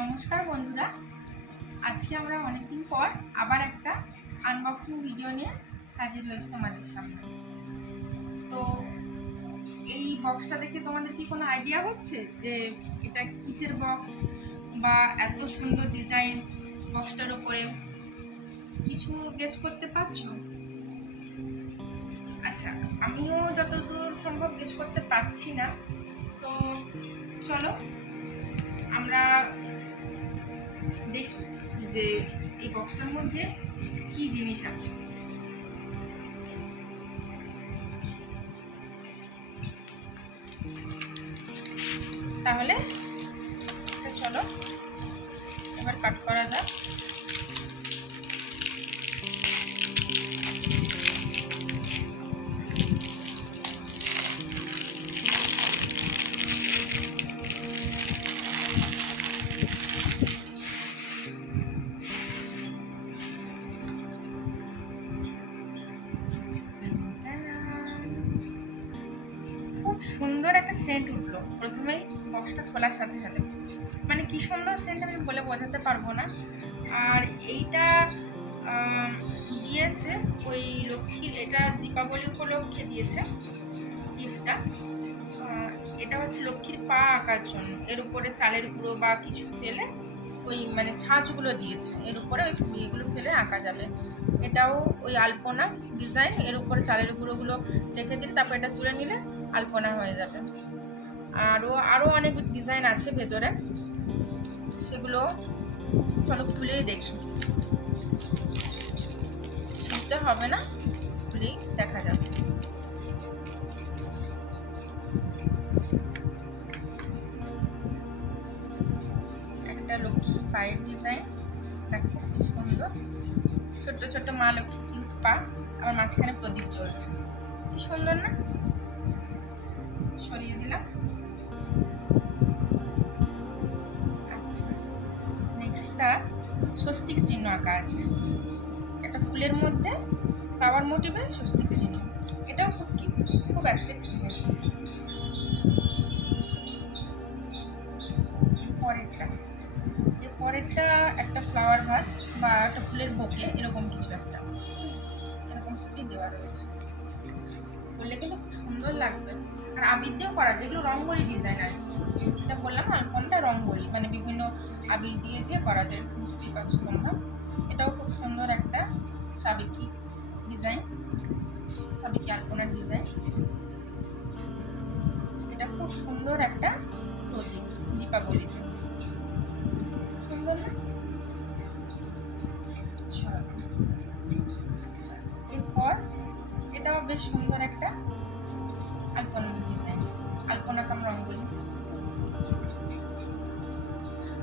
নমস্কার বন্ধুরা, আজকে আমরা অনেকদিন পর আবার একটা আনবক্সিং ভিডিও নিয়ে হাজির হয়েছি তোমাদের সামনে। তো এই বক্সটা দেখে তোমাদের কি কোনো আইডিয়া হচ্ছে যে এটা কিসের বক্স বা এত সুন্দর ডিজাইন বক্সটার উপরে? কিছু গেস করতে পারছো? আচ্ছা, আমিও যতদূর সম্ভব গেস করতে পারছি না। তো চলো আমরা দেখি যে এই বক্সটার মধ্যে কি জিনিস আছে। তাহলে চলো এবার কাট করা যাক। খুব সুন্দর একটা সেন্ট উঠলো প্রথমেই বক্সটা খোলার সাথে সাথে। মানে কি সুন্দর সেন্ট আমি বলে বোঝাতে পারবো না। আর এইটা দিয়েছে ওই লক্ষ্মীর, এটা দীপাবলি উপলক্ষে দিয়েছে গিফটটা। এটা হচ্ছে লক্ষ্মীর পা আঁকার জন্য। এর উপরে চালের গুঁড়ো বা কিছু ফেলে ওই মানে ছাঁচগুলো দিয়েছে, এর উপরে ওই ইয়েগুলো ফেলে আঁকা যাবে। এটাও ওই আলপনা ডিজাইন, এর উপরে চালের গুঁড়োগুলো রেখে দিলে তারপর এটা তুলে নিলে আলপনা হয়ে যাবে। আরও অনেক ডিজাইন আছে ভেতরে, সেগুলো চলো খুলেই দেখি। শুনতে হবে না, খুলেই দেখা যাবে। একটা লক্ষ্মী পায়ের ডিজাইন, দেখো কি সুন্দর। ছোট্ট ছোট্ট মা লক্ষ্মী কিউট পা, আমার মাঝখানে প্রদীপ জ্বলছে, কি সুন্দর না? সরিয়ে দিলাম। আচ্ছা, নেক্সটটা স্বস্তিক চিহ্ন আঁকা আছে। একটা ফুলের মধ্যে ফ্লাওয়ার মোটিভে স্বস্তিক চিহ্ন, এটাও খুব কিউট, খুব অ্যাস্থেটিক জিনিস। পরেরটা একটা ফ্লাওয়ার ভাস বা একটা ফুলের বোকে, এরকম কিছু একটা, এরকম স্টিক দেওয়া রয়েছে। করলে কিন্তু খুব সুন্দর লাগবে। আর আবির দিয়েও করা যায়, এগুলো রঙ্গোলি ডিজাইন। আর এটা বললাম আলপনাটা রঙ্গোলি, মানে বিভিন্ন আবির দিয়ে দিয়ে করা যায়, বুঝতেই পারছো তোমরা। এটাও খুব সুন্দর একটা সাবেকি ডিজাইন, সাবেকি আলপনার ডিজাইন। এটা খুব সুন্দর একটা প্রতীক দীপাবলিতে, সুন্দর না? এরপর এটাও বেশ সুন্দর একটা আলপনা ডিজাইন, আলপনা কাম রঙ্গোলি।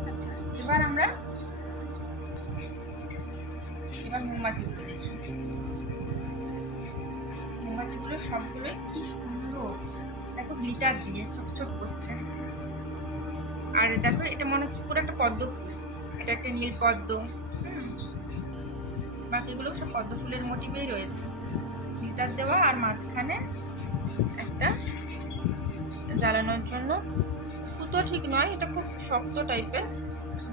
আচ্ছা, এবার মোমবাতিগুলো দেখি। মোমবাতিগুলো সবগুলোই কি সুন্দর, দেখো গ্লিটার দিয়ে চকচক করছে। আর দেখো এটা মনে হচ্ছে পুরো একটা পদ্ম ফুল, এটা একটা নীল পদ্ম। বাকিগুলো সব পদ্ম ফুলের মোটিভেই রয়েছে, গ্লিটার দেওয়া। আর মাঝখানে একটা জ্বালানোর জন্য সুতো, ঠিক নয়, এটা খুব শক্ত টাইপের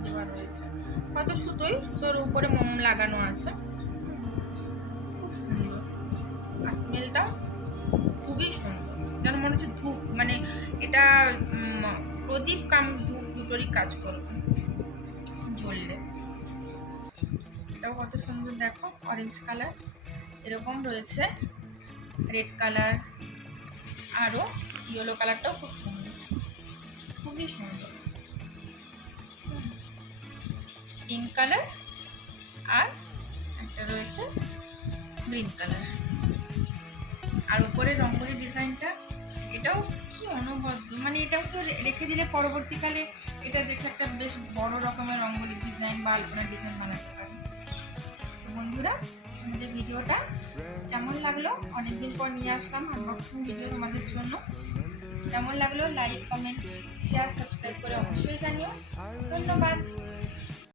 দেওয়া রয়েছে, হয়তো সুতোর উপরে মোম লাগানো আছে। খুব সুন্দর, আর স্মেলটা খুবই সুন্দর, যেন মনে হচ্ছে ধূপ, মানে এটা প্রদীপ কাম ধূপ দুটোরই কাজ করবে জ্বললে। এটাও কত সুন্দর, দেখো অরেঞ্জ কালার, এরকম রয়েছে রেড কালার, আরও ইয়েলো কালারটাও খুব সুন্দর, খুবই সুন্দর। পিঙ্ক কালার আর একটা রয়েছে গ্রিন কালার। আর উপরে রঙ্গোলি ডিজাইনটা, এটাও কি অনবদ্য, মানে এটাও তো রেখে দিলে পরবর্তীকালে এটা দেখে একটা বেশ বড় রকমের রঙ্গোলি ডিজাইন বা আলপনা ডিজাইন বানাতে পারে। বন্ধুরা, আমাদের ভিডিওটা কেমন লাগলো? অনেকদিন পর নিয়ে আসলাম আনবক্সিং ভিডিও তোমাদের জন্য। কেমন লাগলো লাইক, কমেন্ট, শেয়ার, সাবস্ক্রাইব করে অবশ্যই জানিও। ধন্যবাদ।